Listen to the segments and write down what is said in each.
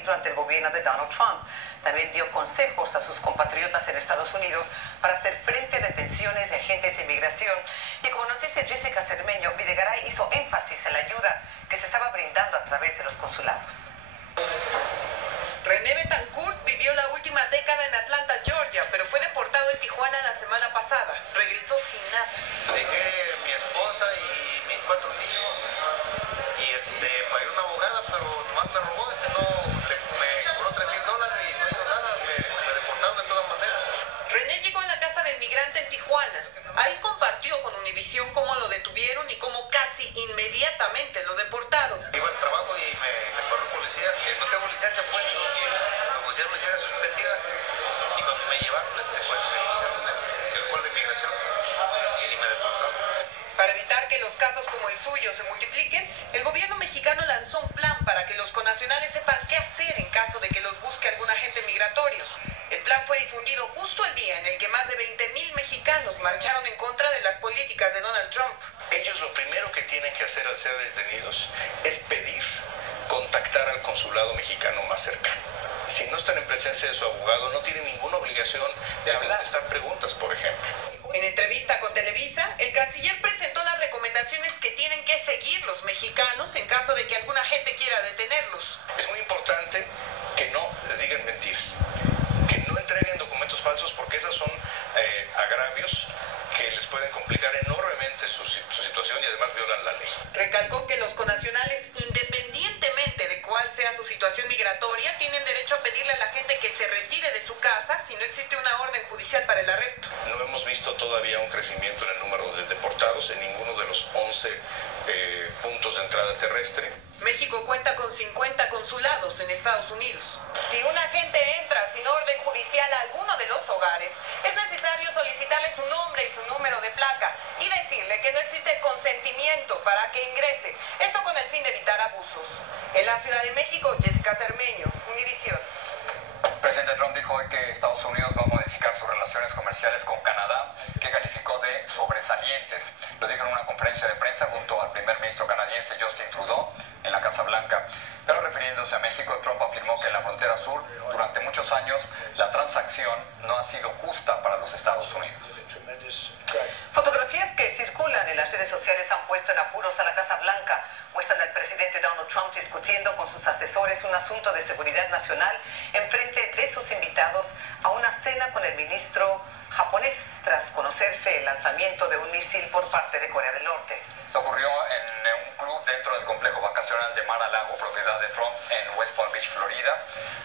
país durante el gobierno de Donald Trump. También dio consejos a sus compatriotas en Estados Unidos para hacer frente a detenciones de agentes de inmigración. Y como nos dice Jessica Cermeño, Videgaray hizo énfasis en la ayuda que se estaba brindando a través de los consulados. René Betancourt vivió la última década en Atlanta, Georgia, pero fue deportado en Tijuana la semana pasada. Regresó sin nada. Dejé a mi esposa y mis 4 niños y pagué una abogada, pero nomás me robó, me cobró $3,000 y no hizo nada, me deportaron de todas maneras. René llegó a la casa del migrante en Tijuana. Ahí compartió con Univisión cómo lo detuvieron y cómo casi inmediatamente lo deportaron. Iba al trabajo y me paró el policía. No tengo licencia, pues. Me pusieron licencia suspendida. Y cuando me llevaron, pues, me pusieron el juez de inmigración y me deportaron. Para evitar que los casos como el suyo se multipliquen, el gobierno mexicano lanzó un plan para que los connacionales sepan qué hacer en caso de que los busque algún agente migratorio. El plan fue difundido justo el día en el que más de 20,000 mexicanos marcharon en contra de las políticas de Donald Trump. Ellos lo primero que tienen que hacer al ser detenidos es pedir contactar al consulado mexicano más cercano. Si no están en presencia de su abogado, no tienen ninguna obligación de contestar preguntas, por ejemplo. En entrevista con Televisa, el canciller presentó las recomendaciones que tienen que seguir los mexicanos en caso de que algún agente quiera detenerlos. Es muy importante que no digan mentiras, que no entreguen documentos falsos, porque esos son agravios que les pueden complicar enormemente su situación y además violan la ley. Recalcó que los connacionales, independientemente de cuál sea su situación migratoria, tienen derecho a pedirle a la gente que se retire de su casa si no existe una orden judicial para el arresto. No hemos visto todavía un crecimiento en el número de deportados en ninguno de los 11 puntos de entrada terrestre. México cuenta con 50 consulados en Estados Unidos. Si un agente entra sin orden judicial a alguno de los hogares, es necesario solicitarle su nombre y su número de placa y decirle que no existe consentimiento para que ingrese. Esto con el fin de evitar abusos. En la Ciudad de México, Jessica Cermeño, Univisión. El presidente Trump dijo hoy que Estados Unidos va a modificar sus relaciones comerciales con Canadá, que calificó de sobresalientes. Lo dijo en una conferencia de prensa junto al primer ministro canadiense Justin Trudeau en la Casa Blanca. Pero refiriéndose a México, Trump afirmó que en la frontera sur, durante muchos años, la transacción no ha sido justa para los Estados Unidos. Fotografías que circulan en las redes sociales han puesto en apuros a la Casa Blanca. Muestran al presidente Donald Trump discutiendo con sus asesores un asunto de seguridad nacional en frente de sus invitados a una cena con el ministro japonés tras conocerse el lanzamiento de un misil por parte de Corea del Norte. Esto ocurrió en un club dentro del complejo vacacional de Mar-a-Lago, propiedad de Trump en West Palm Beach, Florida.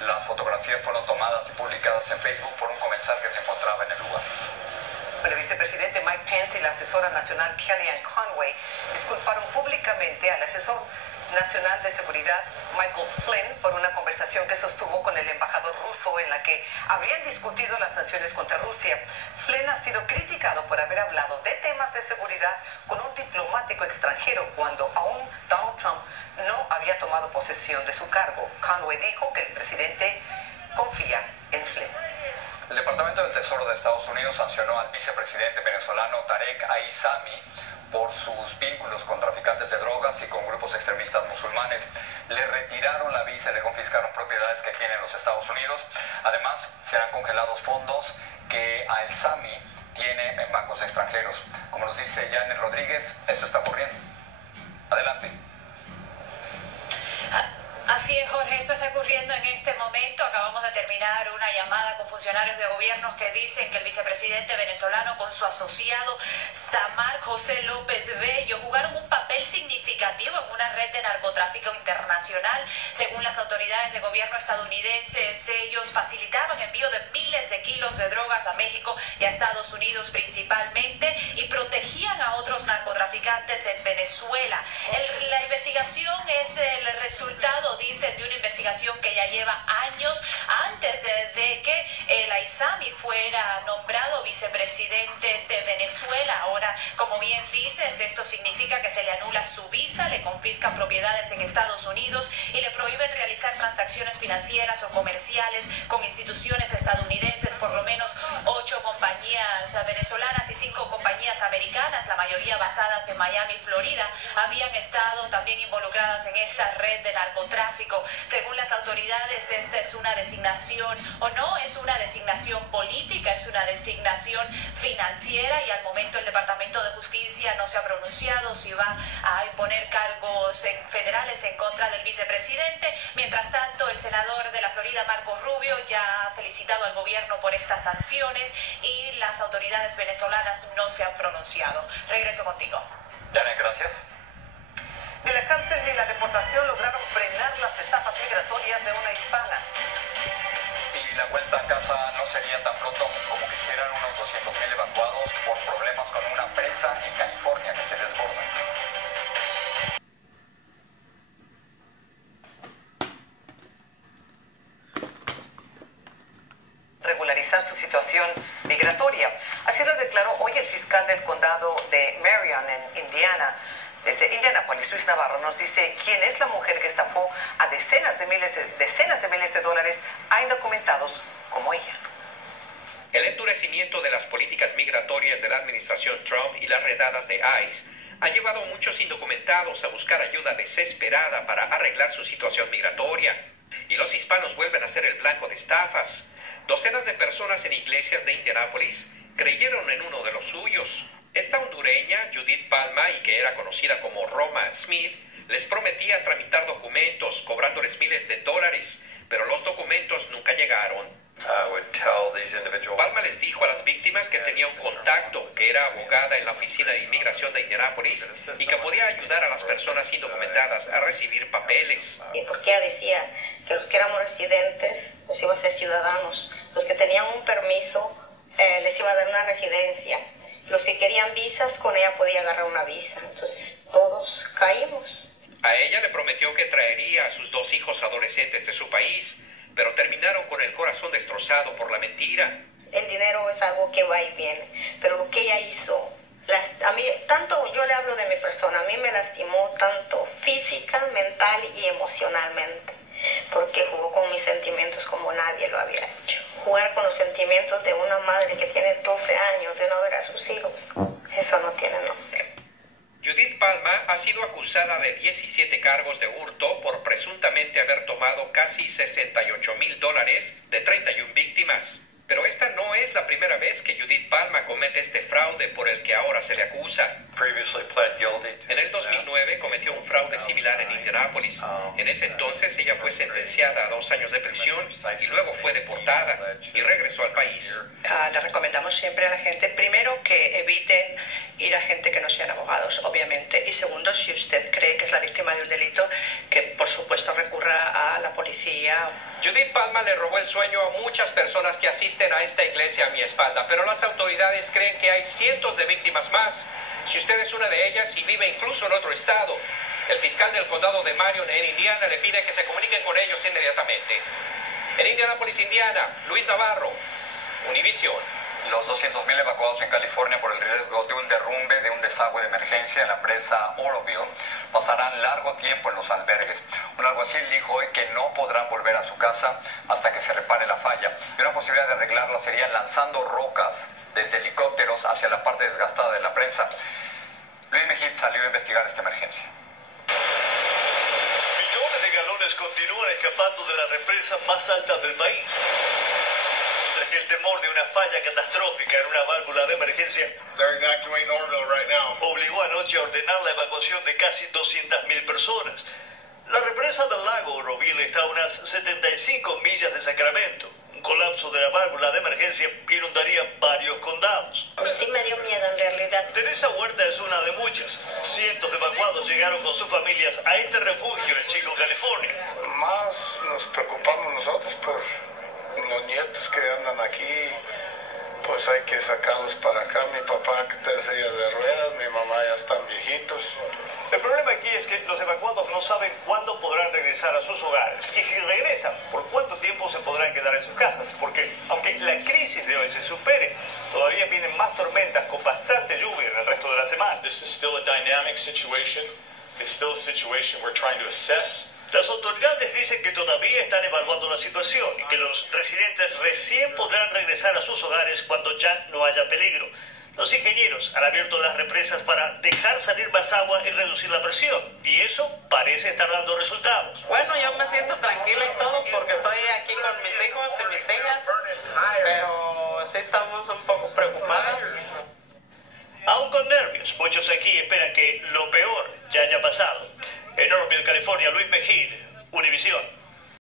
Las fotografías fueron tomadas y publicadas en Facebook por un comensal que se encontraba en el lugar. El vicepresidente Mike Pence y la asesora nacional Kellyanne Conway disculparon públicamente al asesor nacional de seguridad Michael Flynn por una conversación que sostuvo con el embajador ruso en la que habrían discutido las sanciones contra Rusia. Flynn ha sido criticado por haber hablado de temas de seguridad con un diplomático extranjero cuando aún Donald Trump no había tomado posesión de su cargo. Conway dijo que el presidente confía en Flynn. El Departamento del Tesoro de Estados Unidos sancionó al vicepresidente venezolano Tarek Aissami por sus vínculos con traficantes de drogas y con grupos extremistas musulmanes. Le retiraron la visa y le confiscaron propiedades que tiene en los Estados Unidos. Además, serán congelados fondos que Aissami tiene en bancos extranjeros. Como nos dice Janet Rodríguez, esto está ocurriendo. Adelante. Así es, Jorge, esto está ocurriendo en este momento. Acabamos de terminar una llamada con funcionarios de gobierno que dicen que el vicepresidente venezolano con su asociado Samar José López Bello jugaron un papel significativo en una red de narcotráfico internacional. Según las autoridades de gobierno estadounidenses, ellos facilitaban envío de miles de kilos de drogas a México y a Estados Unidos principalmente y protegían a otros narcotraficantes en Venezuela. La investigación es el resultado, dicen, de una investigación que ya lleva años antes de que el Aissami fuera nombrado vicepresidente de Venezuela. Ahora, como bien dices, esto significa que se le anula su visa, le confiscan propiedades en Estados Unidos y le prohíben realizar transacciones financieras o comerciales con instituciones estadounidenses. Por lo menos 8 compañías venezolanas y 5 compañías americanas, la mayoría basadas en Miami, Florida, habían estado también involucradas en esta red de narcotráfico. Según las autoridades, esta es una designación, o no es una designación política, es una designación financiera, y al momento el Departamento de Justicia no se ha pronunciado si va a imponer cargos federales en contra del vicepresidente. Mientras tanto, el senador de la Florida, Marco Rubio, ya ha felicitado al gobierno por estas sanciones y las autoridades venezolanas no se han pronunciado. Regreso contigo. Janet, gracias. Ni la cárcel ni la deportación lograron frenar las estafas migratorias de una hispana. Y la vuelta a casa no sería tan pronto como quisieran unos 200,000 evacuados por problemas con una presa en California que se desborda. Regularizar su situación migratoria. Así lo declaró hoy el fiscal del condado de Marion, en Indiana. Desde Indianápolis, Luis Navarro nos dice quién es la mujer que estafó a decenas de miles de dólares a indocumentados como ella. El endurecimiento de las políticas migratorias de la administración Trump y las redadas de ICE ha llevado a muchos indocumentados a buscar ayuda desesperada para arreglar su situación migratoria. Y los hispanos vuelven a ser el blanco de estafas. Docenas de personas en iglesias de Indianápolis creyeron en uno de los suyos. Esta hondureña, Judith Palma, y que era conocida como Roma Smith, les prometía tramitar documentos cobrándoles miles de dólares, pero los documentos nunca llegaron. Palma les dijo a las víctimas que tenía un contacto, que era abogada en la oficina de inmigración de Indianápolis y que podía ayudar a las personas indocumentadas a recibir papeles. Porque ella decía que los que éramos residentes nos iba a ser ciudadanos, los que tenían un permiso les iba a dar una residencia, los que querían visas con ella podía agarrar una visa, entonces todos caímos. A ella le prometió que traería a sus 2 hijos adolescentes de su país, pero terminaron con el corazón destrozado por la mentira. El dinero es algo que va y viene, pero lo que ella hizo, a mí, tanto yo le hablo de mi persona, a mí me lastimó tanto física, mental y emocionalmente, porque jugó con mis sentimientos como nadie lo había hecho. Jugar con los sentimientos de una madre que tiene 12 años de no ver a sus hijos, eso no tiene nombre. Judith Palma ha sido acusada de 17 cargos de hurto por presuntamente haber tomado casi $68,000 de 31 víctimas. Pero esta no es la primera vez que Judith Palma comete este fraude por el que ahora se le acusa. En el 2009 cometió un fraude similar en Indianápolis. En ese entonces ella fue sentenciada a 2 años de prisión y luego fue deportada y regresó al país. Le recomendamos siempre a la gente, primero, que eviten ir a gente que no sean abogados, obviamente. Y segundo, si usted cree que es la víctima de un delito, que por supuesto recurra a la policía. Judith Palma le robó el sueño a muchas personas que asisten a esta iglesia a mi espalda, pero las autoridades creen que hay cientos de víctimas más. Si usted es una de ellas y vive incluso en otro estado, el fiscal del condado de Marion en Indiana le pide que se comuniquen con ellos inmediatamente. En Indianápolis, Indiana, Luis Navarro, Univisión. Los 200,000 evacuados en California por el riesgo de un derrumbe de un desagüe de emergencia en la presa Oroville pasarán largo tiempo en los albergues. Un alguacil dijo hoy que no podrán volver a su casa hasta que se repare la falla. Y una posibilidad de arreglarla sería lanzando rocas desde helicópteros hacia la parte desgastada de la presa. Luis Mejid salió a investigar esta emergencia. Millones de galones continúan escapando de la represa más alta del país. El temor de una falla catastrófica en una válvula de emergencia obligó anoche a ordenar la evacuación de casi 200,000 personas. La represa del lago Oroville está a unas 75 millas de Sacramento. Un colapso de la válvula de emergencia inundaría varios condados. Sí me dio miedo en realidad. Teresa Huerta es una de muchas. Cientos de evacuados llegaron con sus familias a este refugio en Chico, California. Más nos preocupamos nosotros por los nietos que andan aquí, pues hay que sacarlos para acá. Mi papá que está en silla de ruedas, mi mamá ya están viejitos. El problema aquí es que los evacuados no saben cuándo podrán regresar a sus hogares. Y si regresan, ¿por cuánto tiempo se podrán quedar en sus casas? Porque aunque la crisis de hoy se supere, todavía vienen más tormentas con bastante lluvia en el resto de la semana. This is still a dynamic situation. It's still a situation we're trying to assess. Las autoridades dicen que todavía están evaluando la situación y que los residentes recién podrán regresar a sus hogares cuando ya no haya peligro. Los ingenieros han abierto las represas para dejar salir más agua y reducir la presión, y eso parece estar dando resultados. Bueno, yo me siento tranquila y todo porque estoy aquí con mis hijos y mis hijas, pero sí estamos un poco preocupadas. Aún con nervios, muchos aquí esperan que lo peor ya haya pasado. En Northville, California, Luis Mejía, Univisión.